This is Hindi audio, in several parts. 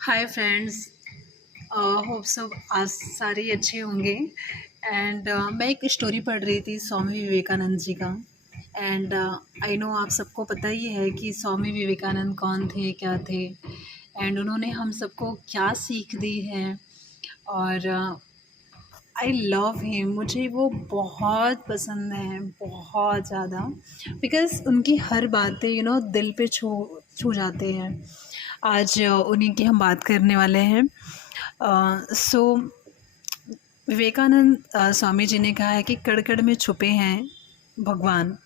Hi friends. होप सब आज सारे ही अच्छे होंगे। एंड मैं एक स्टोरी पढ़ रही थी स्वामी विवेकानंद जी का। एंड आई नो आप सबको पता ही है कि स्वामी विवेकानंद कौन थे, क्या थे, एंड उन्होंने हम सबको क्या सीख दी है। और आई लव हिम, मुझे वो बहुत पसंद है, बहुत ज़्यादा। बिकॉज़ उनकी हर बातें दिल पे छू छू जाते हैं। आज उन्हीं की हम बात करने वाले हैं। सो विवेकानंद स्वामी जी ने कहा है कि कण कण में छुपे हैं भगवान।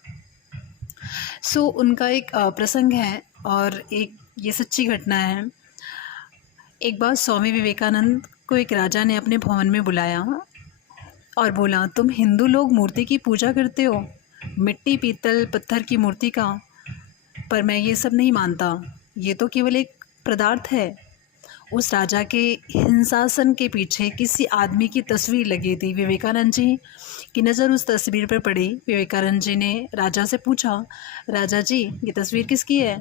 सो उनका एक प्रसंग है और एक ये सच्ची घटना है। एक बार स्वामी विवेकानंद को एक राजा ने अपने भवन में बुलाया और बोला, तुम हिंदू लोग मूर्ति की पूजा करते हो, मिट्टी पीतल पत्थर की मूर्ति का, पर मैं ये सब नहीं मानता, ये तो केवल एक पदार्थ है। उस राजा के हिंसासन के पीछे किसी आदमी की तस्वीर लगी थी। विवेकानंद जी की नज़र उस तस्वीर पर पड़ी। विवेकानंद जी ने राजा से पूछा, राजा जी ये तस्वीर किसकी है?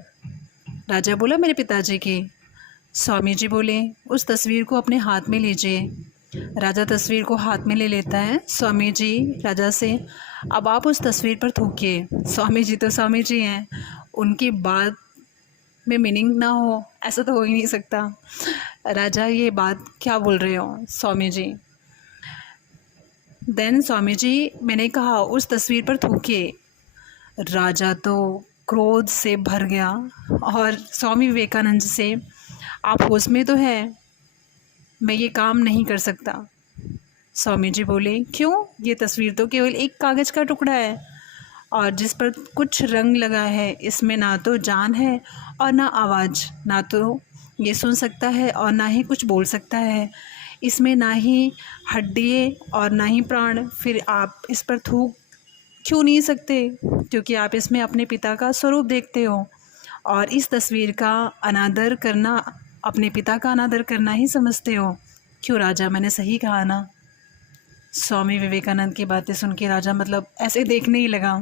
राजा बोला, मेरे पिताजी की। स्वामी जी बोले, उस तस्वीर को अपने हाथ में लीजिए। राजा तस्वीर को हाथ में ले लेता है। स्वामी जी राजा से, अब आप उस तस्वीर पर थूकिए। स्वामी जी तो स्वामी जी हैं, उनकी बात में मीनिंग ना हो ऐसा तो हो ही नहीं सकता। राजा ये बात क्या बोल रहे हो स्वामी जी? देन स्वामी जी, मैंने कहा उस तस्वीर पर थूकिए। राजा तो क्रोध से भर गया और स्वामी विवेकानंद से, आप होश में तो है, मैं ये काम नहीं कर सकता। स्वामी जी बोले, क्यों? ये तस्वीर तो केवल एक कागज़ का टुकड़ा है और जिस पर कुछ रंग लगा है। इसमें ना तो जान है और ना आवाज़, ना तो ये सुन सकता है और ना ही कुछ बोल सकता है। इसमें ना ही हड्डियाँ और ना ही प्राण। फिर आप इस पर थूक क्यों नहीं सकते? क्योंकि आप इसमें अपने पिता का स्वरूप देखते हो और इस तस्वीर का अनादर करना अपने पिता का अनादर करना ही समझते हो। क्यों राजा, मैंने सही कहा ना? स्वामी विवेकानंद की बातें सुन के राजा मतलब ऐसे देखने ही लगा।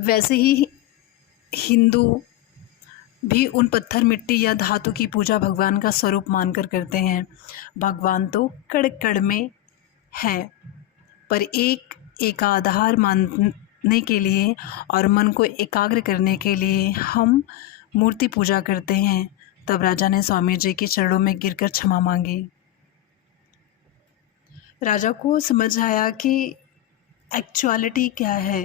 वैसे ही हिंदू भी उन पत्थर मिट्टी या धातु की पूजा भगवान का स्वरूप मानकर करते हैं। भगवान तो कण कण में है, पर एक एकाधार मानने के लिए और मन को एकाग्र करने के लिए हम मूर्ति पूजा करते हैं। तब राजा ने स्वामी जी के चरणों में गिरकर क्षमा मांगी। राजा को समझ आया कि एक्चुअलिटी क्या है,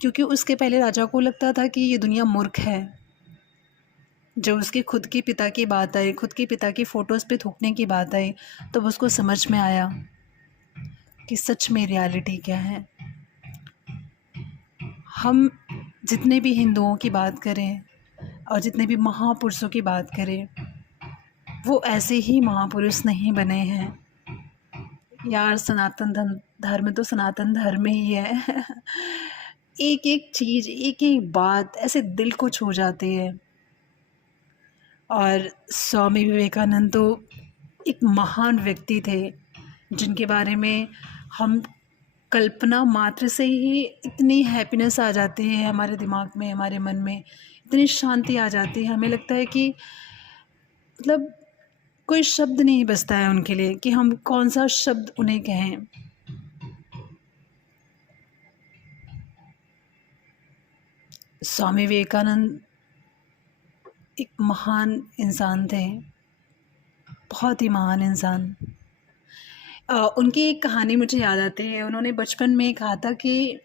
क्योंकि उसके पहले राजा को लगता था कि ये दुनिया मूर्ख है। जब उसके खुद के पिता की बात आई, खुद के पिता की फ़ोटोज़ पे थूकने की बात आई, तब उसको समझ में आया कि सच में रियलिटी क्या है। हम जितने भी हिंदुओं की बात करें और जितने भी महापुरुषों की बात करें, वो ऐसे ही महापुरुष नहीं बने हैं यार। सनातन धर्म तो सनातन धर्म ही है। एक एक चीज़, एक एक बात ऐसे दिल को छू जाती है। और स्वामी विवेकानंद तो एक महान व्यक्ति थे, जिनके बारे में हम कल्पना मात्र से ही इतनी हैप्पीनेस आ जाती है हमारे दिमाग में, हमारे मन में इतनी शांति आ जाती है। हमें लगता है कि मतलब कोई शब्द नहीं बचता है उनके लिए कि हम कौन सा शब्द उन्हें कहें। स्वामी विवेकानंद एक महान इंसान थे, बहुत ही महान इंसान। उनकी एक कहानी मुझे याद आती है। उन्होंने बचपन में कहा था कि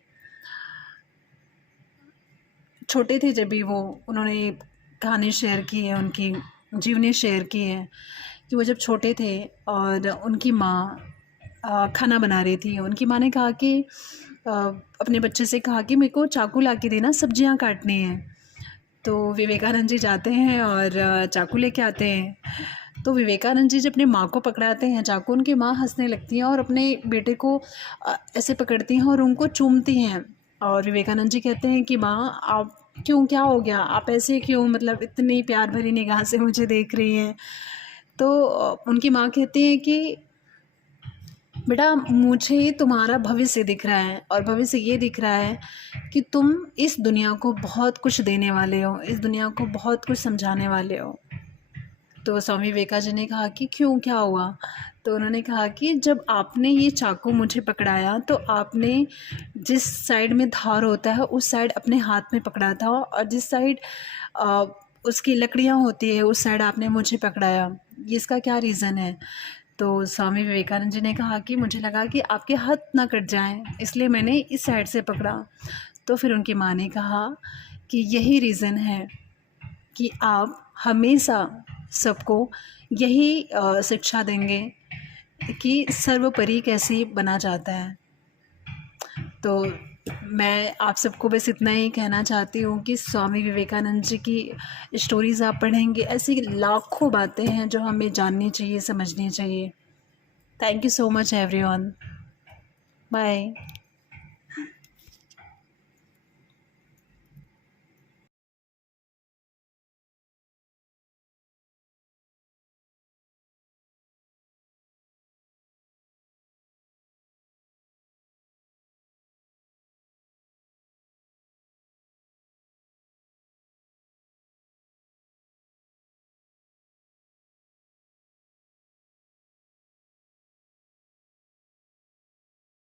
छोटे थे जब भी वो, उन्होंने कहानी शेयर की है, उनकी जीवनी शेयर की है कि वो जब छोटे थे और उनकी माँ खाना बना रही थी। उनकी माँ ने कहा कि अपने बच्चे से कहा कि मेरे को चाकू ला के देना, सब्जियाँ काटनी हैं। तो विवेकानंद जी जाते हैं और चाकू लेके आते हैं। तो विवेकानंद जी जब अपनी माँ को पकड़ाते हैं चाकू, उनकी माँ हंसने लगती हैं और अपने बेटे को ऐसे पकड़ती हैं और उनको चूमती हैं। और विवेकानंद जी कहते हैं कि माँ आप क्यों, क्या हो गया, आप ऐसे क्यों, मतलब इतनी प्यार भरी निगाह से मुझे देख रही हैं? तो उनकी माँ कहती हैं कि बेटा मुझे तुम्हारा भविष्य दिख रहा है और भविष्य ये दिख रहा है कि तुम इस दुनिया को बहुत कुछ देने वाले हो, इस दुनिया को बहुत कुछ समझाने वाले हो। तो स्वामी विवेकानंद जी ने कहा कि क्यों, क्या हुआ? तो उन्होंने कहा कि जब आपने ये चाकू मुझे पकड़ाया तो आपने जिस साइड में धार होता है उस साइड अपने हाथ में पकड़ा था, और जिस साइड अ, उसकी लकड़ियाँ होती है उस साइड आपने मुझे पकड़ाया। ये इसका क्या रीज़न है? तो स्वामी विवेकानंद जी ने कहा कि मुझे लगा कि आपके हाथ ना कट जाएँ, इसलिए मैंने इस साइड से पकड़ा। तो फिर उनकी माँ ने कहा कि यही रीज़न है कि आप हमेशा सबको यही शिक्षा देंगे कि सर्वोपरि कैसे बना जाता है। तो मैं आप सबको बस इतना ही कहना चाहती हूँ कि स्वामी विवेकानंद जी की स्टोरीज़ आप पढ़ेंगे, ऐसी लाखों बातें हैं जो हमें जाननी चाहिए, समझनी चाहिए। Thank you so much everyone. Bye.